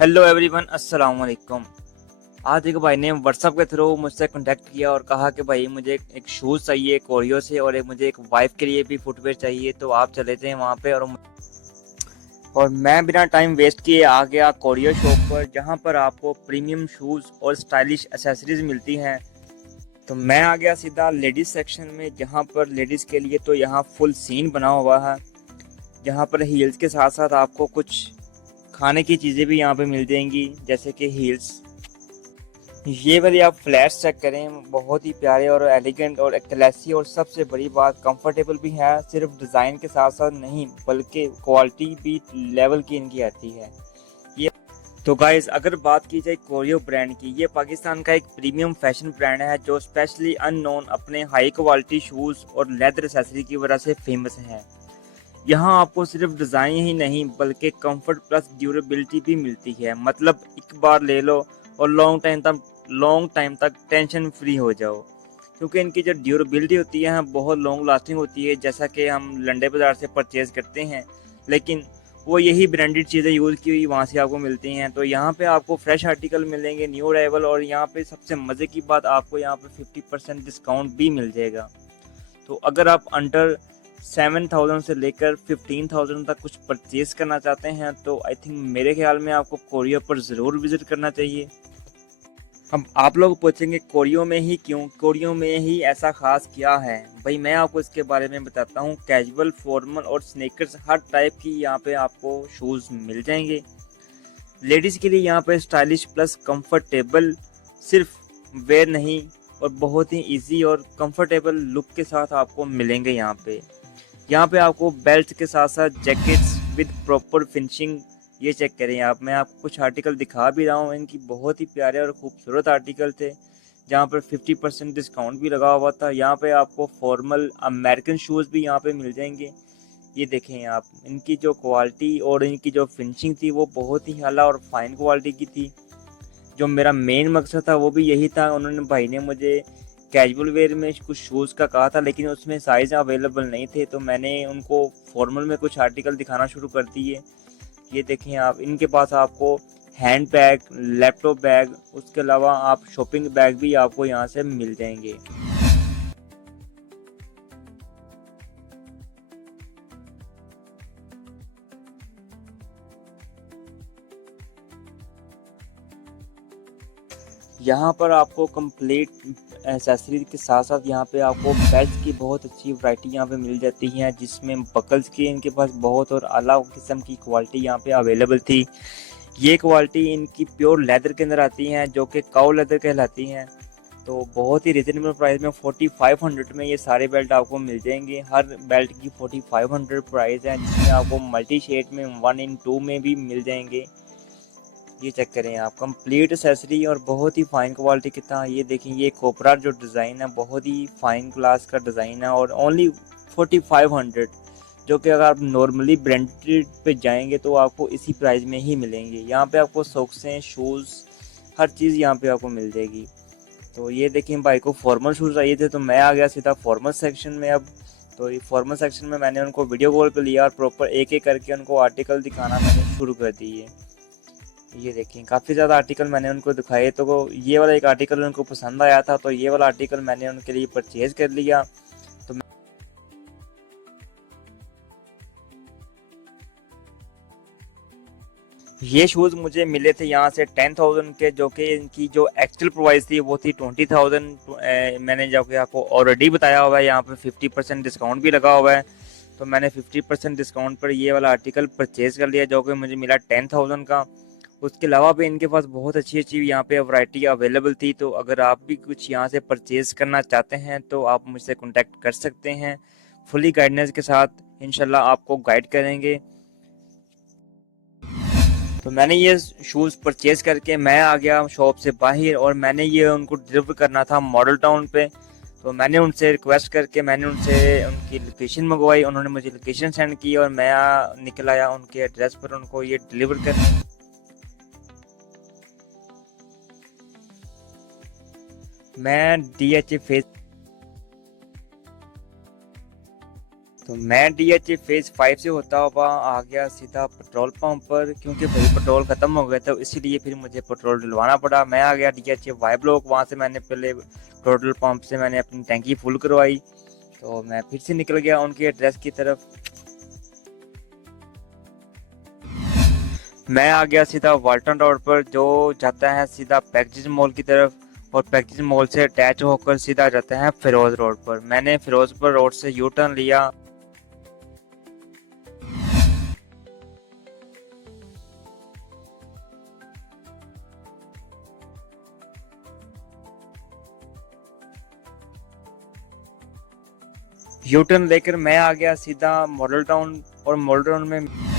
Hello everyone, अस्सलाम वालेकुम। आज एक भाई ने व्हाट्सएप के थ्रू मुझसे कांटेक्ट किया और कहा कि भाई मुझे एक शूज़ चाहिए कोरियो से, और मुझे एक वाइफ के लिए भी फुटवेयर चाहिए, तो आप चले थे वहाँ पे। और मैं बिना टाइम वेस्ट किए आ गया कोरियो शॉप पर, जहाँ पर आपको प्रीमियम शूज़ और स्टाइलिश एसेसरीज मिलती हैं। तो मैं आ गया सीधा लेडीज़ सेक्शन में, जहाँ पर लेडीज़ के लिए तो यहाँ फुल सीन बना हुआ है, जहाँ पर हील्स के साथ साथ आपको कुछ खाने की चीज़ें भी यहाँ पे मिल जाएंगी, जैसे कि हील्स। ये वाली आप फ्लैट्स चेक करें, बहुत ही प्यारे और एलिगेंट और क्लासी, और सबसे बड़ी बात कंफर्टेबल भी है। सिर्फ डिज़ाइन के साथ साथ नहीं बल्कि क्वालिटी भी लेवल की इनकी आती है ये। तो गाइस, अगर बात की जाए कोरियो ब्रांड की, ये पाकिस्तान का एक प्रीमियम फैशन ब्रांड है जो स्पेशली अननोन अपने हाई क्वालिटी शूज़ और लेदर एसेसरी की वजह से फेमस है। यहाँ आपको सिर्फ डिज़ाइन ही नहीं बल्कि कंफर्ट प्लस ड्यूरेबिलिटी भी मिलती है। मतलब एक बार ले लो और लॉन्ग टाइम तक टेंशन फ्री हो जाओ, क्योंकि इनकी जो ड्यूरेबिलिटी होती है बहुत लॉन्ग लास्टिंग होती है, जैसा कि हम लंडे बाज़ार से परचेज़ करते हैं, लेकिन वो यही ब्रांडेड चीज़ें यूज़ की हुई वहाँ से आपको मिलती हैं। तो यहाँ पे आपको फ्रेश आर्टिकल मिलेंगे, न्यू अराइवल, और यहाँ पे सबसे मज़े की बात, आपको यहाँ पे 50% डिस्काउंट भी मिल जाएगा। तो अगर आप अंडर 7,000 से लेकर 15,000 तक कुछ परचेज करना चाहते हैं, तो आई थिंक मेरे ख्याल में आपको कोरियो पर ज़रूर विज़िट करना चाहिए। अब आप लोग पूछेंगे कोरियो में ही क्यों, कोरियो में ही ऐसा खास क्या है? भाई मैं आपको इसके बारे में बताता हूँ। कैजुअल, फॉर्मल और स्नेकर्स हर टाइप की यहाँ पे आपको शूज़ मिल जाएंगे। लेडीज़ के लिए यहाँ पे स्टाइलिश प्लस कंफर्टेबल, सिर्फ वेयर नहीं, और बहुत ही इजी और कंफर्टेबल लुक के साथ आपको मिलेंगे यहाँ पे आपको बेल्ट के साथ साथ जैकेट्स विद प्रॉपर फिनिशिंग। ये चेक करें आप, मैं आपको कुछ आर्टिकल दिखा भी रहा हूँ, इनकी बहुत ही प्यारे और खूबसूरत आर्टिकल थे, जहाँ पर 50% डिस्काउंट भी लगा हुआ था। यहाँ पे आपको फॉर्मल अमेरिकन शूज़ भी यहाँ पे मिल जाएंगे। ये देखें आप, इनकी जो क्वालिटी और इनकी जो फिनिशिंग थी वो बहुत ही आला और फाइन क्वालिटी की थी। जो मेरा मेन मकसद था वो भी यही था। उन्होंने भाई ने मुझे कैजुअल वेयर में कुछ शूज़ का कहा था, लेकिन उसमें साइज़ अवेलेबल नहीं थे, तो मैंने उनको फॉर्मल में कुछ आर्टिकल दिखाना शुरू कर दिए। ये देखें आप, इनके पास आपको हैंड बैग, लैपटॉप बैग, उसके अलावा आप शॉपिंग बैग भी आपको यहाँ से मिल जाएंगे। यहाँ पर आपको कंप्लीट एसेसरी के साथ साथ यहाँ पे आपको बेल्ट की बहुत अच्छी वैरायटी यहाँ पे मिल जाती है, जिसमें बकल्स की इनके पास बहुत और अलग किस्म की क्वालिटी यहाँ पे अवेलेबल थी। ये क्वालिटी इनकी प्योर लेदर के अंदर आती हैं, जो कि काउ लेदर कहलाती हैं। तो बहुत ही रिजनेबल प्राइस में 4500 में ये सारे बेल्ट आपको मिल जाएंगे। हर बेल्ट की 4500 प्राइस है, जिसमें आपको मल्टी शेड में 1 इन 2 में भी मिल जाएंगे। ये चेक करें आप, कंप्लीट एसेसरी और बहुत ही फाइन क्वालिटी की था। ये देखें, ये कोबरा जो डिज़ाइन है बहुत ही फाइन क्लास का डिज़ाइन है, और ओनली 4500, जो कि अगर आप नॉर्मली ब्रांडेड पे जाएंगे तो आपको इसी प्राइस में ही मिलेंगे। यहाँ पे आपको सॉक्सें, शूज़, हर चीज़ यहाँ पे आपको मिल जाएगी। तो ये देखिए, भाई को फॉर्मल शूज़ चाहिए थे, तो मैं आ गया सीधा फॉर्मल सेक्शन में अब। तो ये फॉर्मल सेक्शन में मैंने उनको वीडियो कॉल पे लिया और प्रॉपर एक एक करके उनको आर्टिकल दिखाना मैंने शुरू कर दिए। ये देखें, काफ़ी ज़्यादा आर्टिकल मैंने उनको दिखाए, तो ये वाला एक आर्टिकल उनको पसंद आया था, तो ये वाला आर्टिकल मैंने उनके लिए परचेज़ कर लिया। तो ये शूज़ मुझे मिले थे यहाँ से 10,000 के, जो कि इनकी जो एक्चुअल प्राइस थी वो थी 20,000। मैंने जो कि आपको ऑलरेडी बताया हुआ है, यहाँ पे 50% डिस्काउंट भी लगा हुआ है, तो मैंने 50% डिस्काउंट पर ये वाला आर्टिकल परचेज़ कर लिया, जो कि मुझे मिला 10,000 का। उसके अलावा भी इनके पास बहुत अच्छी अच्छी यहाँ पे वैरायटी अवेलेबल थी। तो अगर आप भी कुछ यहाँ से परचेज़ करना चाहते हैं तो आप मुझसे कॉन्टैक्ट कर सकते हैं। फुली गाइडेंस के साथ इंशाल्लाह आपको गाइड करेंगे। तो मैंने ये शूज़ परचेज़ करके मैं आ गया शॉप से बाहर, और मैंने ये उनको डिलीवर करना था मॉडल टाउन पे। तो मैंने उनसे रिक्वेस्ट करके मैंने उनसे उनकी लोकेशन मंगवाई, उन्होंने मुझे लोकेशन सेंड की, और मैं निकल आया उनके एड्रेस पर उनको ये डिलीवर करने। मैं DHA फेस तो मैं डीएचए फेज 5 से होता हुआ आ गया सीधा पेट्रोल पंप पर, क्योंकि भाई पेट्रोल खत्म हो गया था, इसीलिए फिर मुझे पेट्रोल डलवाना पड़ा। मैं आ गया डीएचए वाई ब्लॉक, वहाँ से मैंने पहले पेट्रोल पंप से मैंने अपनी टैंकी फुल करवाई। तो मैं फिर से निकल गया उनके एड्रेस की तरफ। मैं आ गया सीधा वाल्टन रोड पर, जो जाता है सीधा पैकेज मॉल की तरफ, और पैकेज मॉल से अटैच होकर सीधा जाता है फिरोज रोड पर। मैंने फिरोजपुर रोड से यू टर्न लिया। यू टर्न लेकर मैं आ गया सीधा मॉडल टाउन, और मॉडल टाउन में